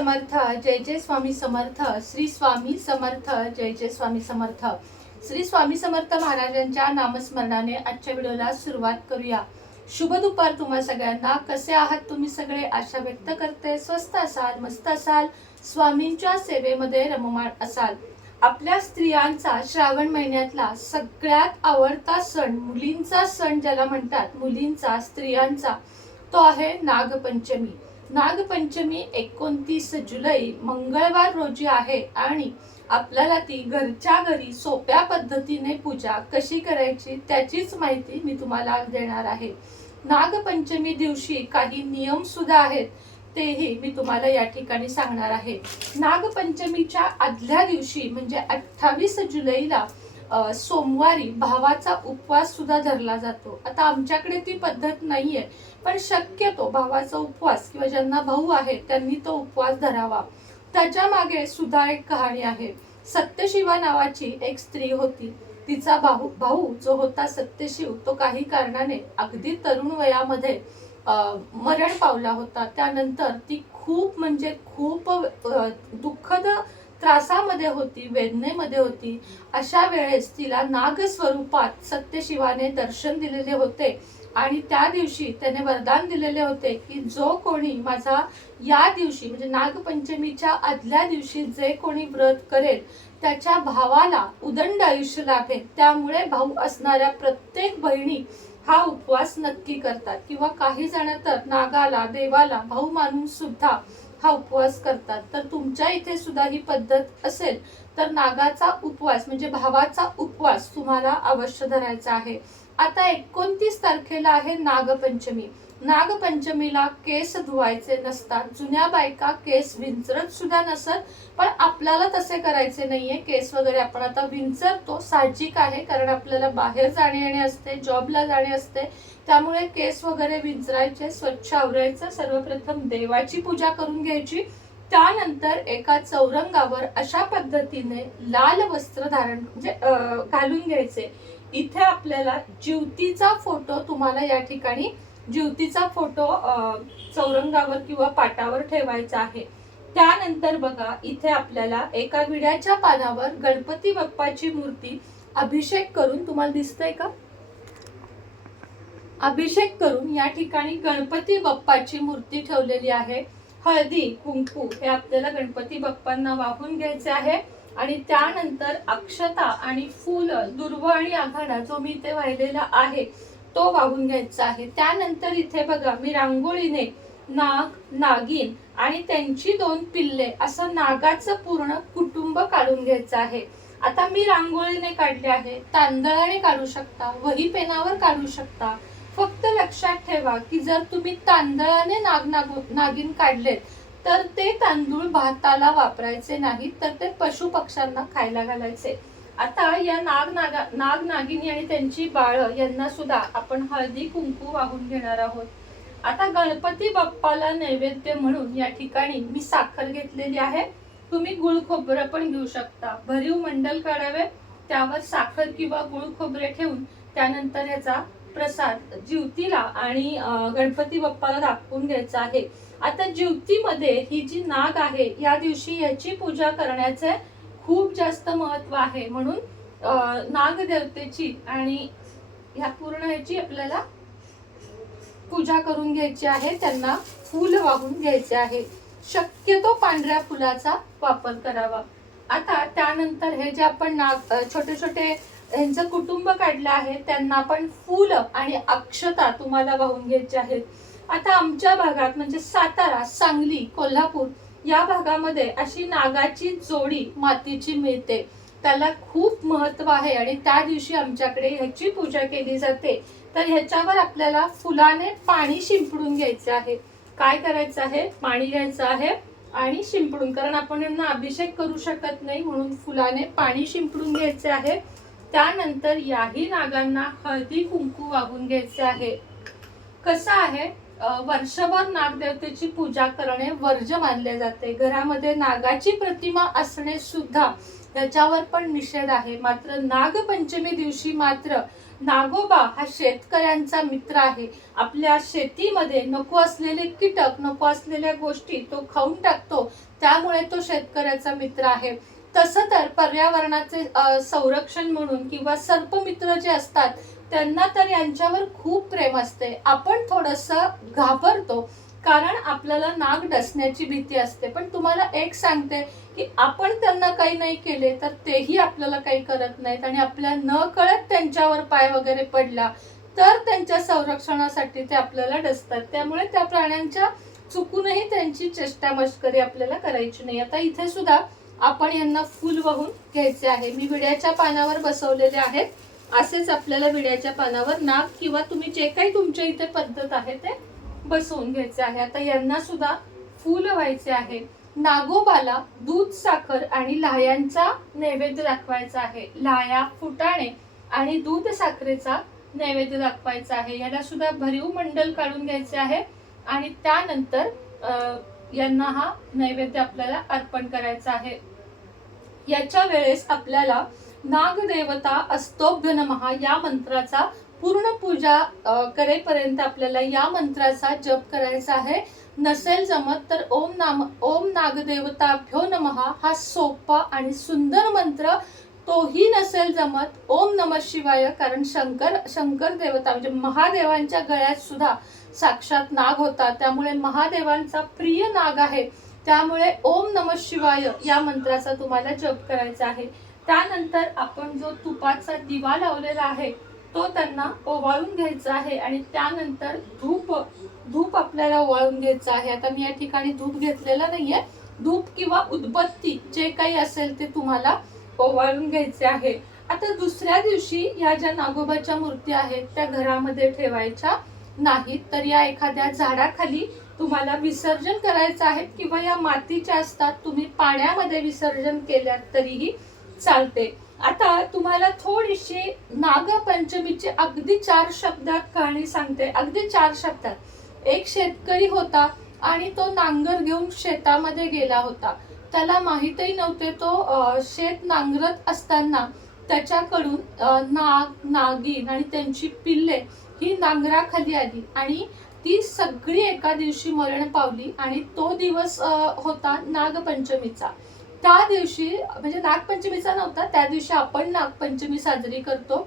समर्थ जय जय स्वामी समर्थ श्री स्वामी समर्थ जय जय स्वामी समर्थ. श्री स्वामी समर्थ महाराजांच्या नामस्मरणाने आजच्या व्हिडिओला सुरुवात करूया. शुभ दुपार तुम्हा सगळ्यांना. कसे आहात तुम्ही सगळे? आशा व्यक्त करते. स्वस्त असाल मस्त असाल. स्वामींच्या सेवेमध्ये रममाण असाल. आपल्या स्त्रियांचा श्रावण महिन्यातला सगळ्यात आवडता सण मुलींचा सण ज्याला म्हणतात मुलींचा स्त्रियांचा तो आहे नागपंचमी. नागपंचमी एकोणतीस जुलै मंगळवार रोजी आहे आणि आपल्याला ती घरच्या घरी सोप्या पद्धतीने पूजा कशी करायची त्याचीच माहिती मी तुम्हाला देणार आहे. नागपंचमी दिवशी काही नियम सुद्धा आहेत तेही मी तुम्हाला या ठिकाणी सांगणार आहे. नागपंचमीच्या आदल्या दिवशी म्हणजे अठ्ठावीस जुलैला सोमवारी भावाचा उपवास सुद्धा धरला जातो. आता आमच्याकडे ती पद्धत नाहीये पण शक्यतो भावाचा उपवास किंवा ज्यांना भाऊ आहे त्यांनी तो उपवास धरावा. त्याच्यामागे सुद्धा एक कहाणी आहे. सत्यशिवा नावाची एक स्त्री होती. तिचा भाऊ भाऊ जो होता सत्यशिव तो काही कारणाने अगदी तरुण वयामध्ये मरण पावला होता. त्यानंतर ती खूप म्हणजे खूप दुःखद त्रासामध्ये होती वेदनेमध्ये होती अशा वेळेस तिला नाग स्वरूपात सत्यशिवाने दर्शन दिलेले होते. आणि त्या दिवशी त्याने वरदान दिलेले होते की जो कोणी माझा या दिवशी म्हणजे नागपंचमीच्या आदल्या दिवशी जे कोणी व्रत करेल त्याच्या भावाला उदंड आयुष्य लाभेल त्यामुळे भाऊ असणाऱ्या प्रत्येक बहिणी हा उपवास नक्की करतात. किंवा काही जण तर नागाला देवाला भाऊ मानून सुद्धा हा उपवास करतात. तर तुमच्या इथे सुद्धा ही पद्धत असेल. तर नागाचा उपवास म्हणजे भावाचा उपवास तुम्हाला अवश्य धरायचा आहे. आता एकोणतीस तारखेला आहे नागपंचमी. नागपंचमीला केस धुवायचे नसतात. जुन्या बायका केस विंचरत सुद्धा नसत पण आपल्याला तसे करायचे नाहीये. केस वगैरे आपण आता विंचरतो साहजिक आहे कारण आपल्याला बाहेर जाणे येणे असते जॉबला जाणे असते. त्यामुळे केस वगैरे विंचरायचे स्वच्छ आवरायचं सर्वप्रथम देवाची पूजा करून घ्यायची. त्यानंतर एका चौरंगावर अशा पद्धतीने लाल वस्त्र धारण म्हणजे घालून घ्यायचे. इथे आपल्याला ज्युतीचा फोटो तुम्हाला या ठिकाणी ज्युतीचा फोटो चौरंगावर किंवा पाटावर ठेवायचा आहे. त्यानंतर बघा इथे आपल्याला एका विड्याच्या पानावर गणपती बाप्पाची मूर्ती अभिषेक करून तुम्हाला दिसतंय का? अभिषेक करून या ठिकाणी गणपती बाप्पाची मूर्ती ठेवलेली आहे. हळदी कुंकू हे आपल्याला गणपती बाप्पांना वाहून घ्यायचे आहे. आणि त्यानंतर अक्षता आणि फुल दुर्व आणि आघाडा जो मी इथे वाहिलेला आहे तो वाहून घ्यायचा आहे. त्यानंतर इथे बघा मी रांगोळीने नाग नागिन आणि त्यांची दोन पिल्ले असं नागाचं पूर्ण कुटुंब काढून घ्यायचं आहे. आता मी रांगोळीने काढले आहे. तांदळाने काढू शकता वही पेनावर काढू शकता फक्त लक्षात ठेवा की जर तुम्ही तांदळाने नाग नागो- नागिन काढलेत तर ते तांदूळ भाताला वापरायचे नाहीत तर ते पशु पक्ष्यांना खायला घालायचे. आता या नाग नागा नाग नागिनी आणि त्यांची बाळ यांना सुद्धा आपण हळदी कुंकू वाहून घेणार आहोत. आता गणपती बाप्पाला नैवेद्य म्हणून या ठिकाणी मी साखर घेतलेली आहे. तुम्ही गुळ खोबरं पण घेऊ शकता. भरीव मंडल काढावे त्यावर साखर किंवा गुळ खोबरे ठेवून त्यानंतर याचा प्रसाद ज्योतीला आणि गणपती बाप्पाला दाखवून घ्यायचा आहे. आता ज्योतीमध्ये ही जी नाग आहे या दिवशी याची पूजा करण्याचे खूप जास्त महत्त्व आहे. म्हणून नाग नागदेवतेची आणि ह्या पूर्ण ह्याची आपल्याला पूजा करून घ्यायची आहे. त्यांना फूल वाहून घ्यायचे आहे. शक्यतो पांढऱ्या फुलाचा वापर करावा. आता त्यानंतर हे जे आपण नाग छोटे छोटे यांचं कुटुंब काढलं आहे त्यांना पण फुल आणि अक्षता तुम्हाला वाहून घ्यायचे आहेत. आता आमच्या भागात म्हणजे सातारा सांगली कोल्हापूर या भागामध्ये अशी नागाची जोडी मातीची मिळते. त्याला खूप महत्त्व आहे आणि त्या दिवशी आमच्याकडे ह्याची पूजा केली जाते. तर ह्याच्यावर आपल्याला फुलाने पाणी शिंपडून घ्यायचे आहे. काय करायचं आहे? पाणी घ्यायचं आहे आणि शिंपडून कारण आपण यांना अभिषेक करू शकत नाही म्हणून फुलाने पाणी शिंपडून घ्यायचे आहे. त्यानंतर याही नागांना हळदी कुंकू वाहून घ्यायचे आहे. कसं आहे? वर्षभर नागदेवतेची पूजा करणे वर्ज मानले जाते. घरामध्ये नागाची प्रतिमा असणे सुद्धा त्याच्यावर पण निषेध आहे. मात्र नागपंचमी दिवशी मात्र नागोबा हा शेतकऱ्यांचा मित्र आहे. आपल्या शेतीमध्ये नको असलेले कीटक नको असलेल्या गोष्टी तो खाऊन टाकतो. त्यामुळे तो शेतकऱ्याचा मित्र आहे. तसं तर पर्यावरणाचे संरक्षण म्हणून किंवा सर्पमित्र जे असतात त्यांना तर यांच्यावर खूप प्रेम असते. आपण थोडस घाबरतो कारण आपल्याला नाग डसण्याची भीती असते. पण तुम्हाला एक सांगते की आपण त्यांना काही नाही केले तर तेही आपल्याला काही करत नाहीत. आणि आपल्या न कळत त्यांच्यावर पाय वगैरे पडला तर त्यांच्या संरक्षणासाठी ते आपल्याला डसतात. त्यामुळे त्या प्राण्यांच्या चुकूनही त्यांची चेष्टा मस्करी आपल्याला करायची नाही. आता इथे सुद्धा आपण यांना फुल वाहून घ्यायचे आहे. मी विड्याच्या पानावर बसवलेले आहेत. असेच आपल्याला विड्याच्या पानावर नाक किंवा तुम्ही जे काही तुमच्या इथे पद्धत आहे ते बसवून घ्यायचे आहे. आता यांना सुद्धा फुल व्हायचे आहे. नागोबाला दूध साखर आणि लाह्यांचा नैवेद्य दाखवायचा आहे. लाह्या फुटाणे आणि दूध साखरेचा नैवेद्य दाखवायचा आहे. याला सुद्धा भरीव मंडल काढून घ्यायचे आहे आणि त्यानंतर यांना हा नैवेद्य आपल्याला अर्पण करायचा आहे. याच्या वेळेस आपल्याला नागदेवता अस्तोभ्य नमः या मंत्राचा पूर्ण पूजा करेपर्यंत आपल्याला या मंत्राचा जप करायचा आहे. नसेल जमत तर ओम नाम ओम नागदेवताभ्यो नमः हा सोपा आणि सुंदर मंत्र. तोही नसेल जमत ओम नम शिवाय कारण शंकर शंकर देवता म्हणजे महादेवांच्या गळ्यात सुद्धा साक्षात नाग होता. त्यामुळे महादेवांचा प्रिय नाग आहे. त्यामुळे ओम नम शिवाय या मंत्राचा तुम्हाला जप करायचा आहे. त्यानंतर आपण जो तुपाचा दिवा लावलेला आहे तो त्यांना ओवाळून घ्यायचा आहे आणि त्यानंतर धूप धूप आपल्याला ओवाळून घ्यायचं आहे. आता मी या ठिकाणी धूप घेतलेला नाहीये. धूप किंवा उदबत्ती जे काही असेल ते तुम्हाला ओवाळून घ्यायचे आहे. आता दुसऱ्या दिवशी या ज्या नागोबाच्या मूर्ती आहेत त्या घरामध्ये ठेवायच्या नाहीत. तर या एखाद्या झाडाखाली तुम्हाला विसर्जन करायचं आहे किंवा या मातीच्या असतात तुम्ही पाण्यामध्ये विसर्जन केल्यात तरीही चालते. आता तुम्हाला थोडीशी नागपंचमीची अगदी चार शब्दात कहाणी सांगते. अगदी चार शब्दात. एक शेतकरी होता आणि तो नांगर घेऊन शेतामध्ये गेला होता. त्याला माहीतही नव्हते तो शेत नांगरत असताना त्याच्याकडून नाग नागिन आणि त्यांची पिल्ले ही नांगराखाली आली आणि ती सगळी एका दिवशी मरण पावली आणि तो दिवस होता नागपंचमीचा. त्या दिवशी म्हणजे नागपंचमीचा नव्हता त्या दिवशी आपण नागपंचमी साजरी करतो.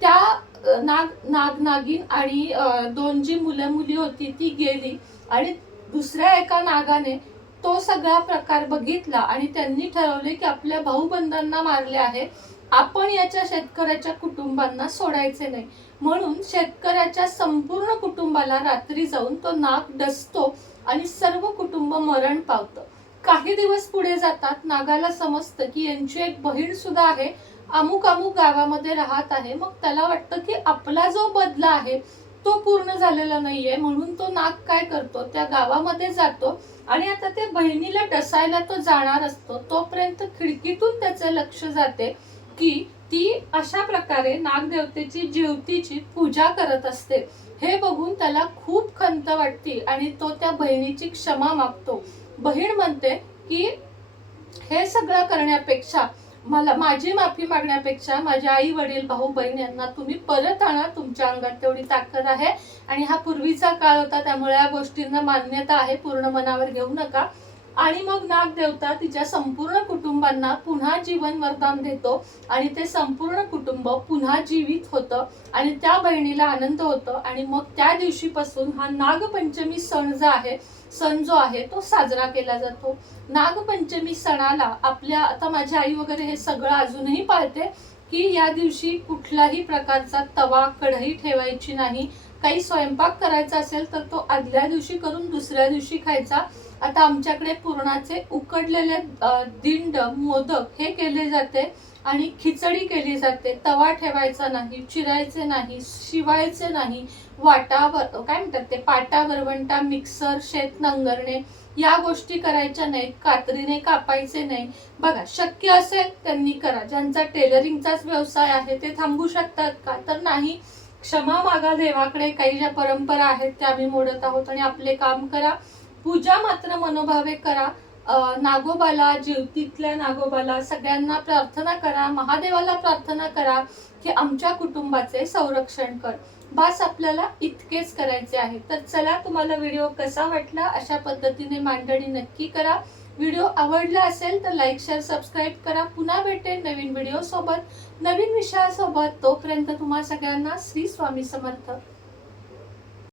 त्या नाग नाग नागिन आणि दोन जी मुलं मुली होती ती गेली आणि दुसऱ्या एका नागाने तो सगळा प्रकार बघितला आणि त्यांनी ठरवले की आपल्या भाऊबंधांना मारले आहे. आपण याच्या शेतकऱ्याच्या कुटुंबांना सोडायचे नाही. म्हणून शेतकऱ्याच्या संपूर्ण कुटुंबाला रात्री जाऊन तो नाग डसतो आणि सर्व कुटुंब मरण पावतं. काही दिवस पुढे जातात नागाला समजतं की यांची एक बहीण सुद्धा आहे. अमुक अमुक गावामध्ये राहत आहे. मग त्याला वाटतं की आपला जो बदला आहे तो पूर्ण झालेला नाहीये. म्हणून तो नाग काय करतो? त्या गावामध्ये जातो आणि आता ते बहिणीला डसायला तो जाणार असतो. तोपर्यंत खिडकीतून त्याचे लक्ष जाते. की ती अशा प्रकारे नागदेवतेची जेवतीची पूजा करत असते. हे बघून त्याला खूप खंत वाटते आणि तो त्या बहिणीची क्षमा मागतो. बहीण म्हणते की हे सगळं करण्यापेक्षा मला माझी माफी मागण्यापेक्षा माझ्या आई वडील भाऊ बहीण यांना तुम्ही परत आणा. तुमच्या अंगात तेवढी ताकद आहे आणि हा पूर्वीचा काळ होता त्यामुळे या गोष्टींना मान्यता आहे. पूर्ण मनावर घेऊ नका. आणि मग नागदेवता तिच्या संपूर्ण कुटुंबांना पुन्हा जीवन वरदान देतो. आणि ते संपूर्ण कुटुंब पुन्हा जीवित होतं. आणि त्या बहिणीला आनंद होतो. आणि मग त्या दिवशीपासून हा नागपंचमी सण जो आहे सण जो आहे तो साजरा केला जातो. नागपंचमी सणाला आपल्या आता माझी आई वगैरे हे सगळं अजूनही पाळते की या दिवशी कुठलाही प्रकारचा तवा कढई ठेवायची नाही. काही स्वयंपाक करायचा असेल तर तो आदल्या दिवशी करून दुसऱ्या दिवशी खायचा. आता आमच्याकडे पुरणाचे उकडलेले दिंड मोदक हे केले जाते आणि खिचडी केली जाते. तवा ठेवायचा नाही चिरायचे नाही शिवायचे नाही. वाटावर काय म्हणतात ते? पाटा वरवंटा मिक्सर शेत नांगरणे या गोष्टी करायच्या नाहीत. कात्रीने कापायचे नाही. बघा शक्य असेल त्यांनी करा. ज्यांचा टेलरिंगचाच व्यवसाय आहे ते थांबू शकतात का? तर नाही. क्षमा मागा देवाकडे. काही ज्या परंपरा आहेत त्या आम्ही मोडत आहोत आणि आपले काम करा. पूजा मात्र मनोभावे करा. नागोबाला जीवतीतल्या नागोबाला सगळ्यांना प्रार्थना करा. महादेवाला प्रार्थना करा की आमच्या कुटुंबाचे संरक्षण कर. बस आपल्याला इतकेच करायचे आहे. तर चला तुम्हाला व्हिडिओ कसा वाटला अशा पद्धतीने मांडणी नक्की करा. व्हिडिओ आवडला असेल तर लाईक शेअर सबस्क्राईब करा. पुन्हा भेटेन नवीन व्हिडिओ सोबत नवीन विषयासोबत तोपर्यंत तुम्हा सगळ्यांना श्री स्वामी समर्थ.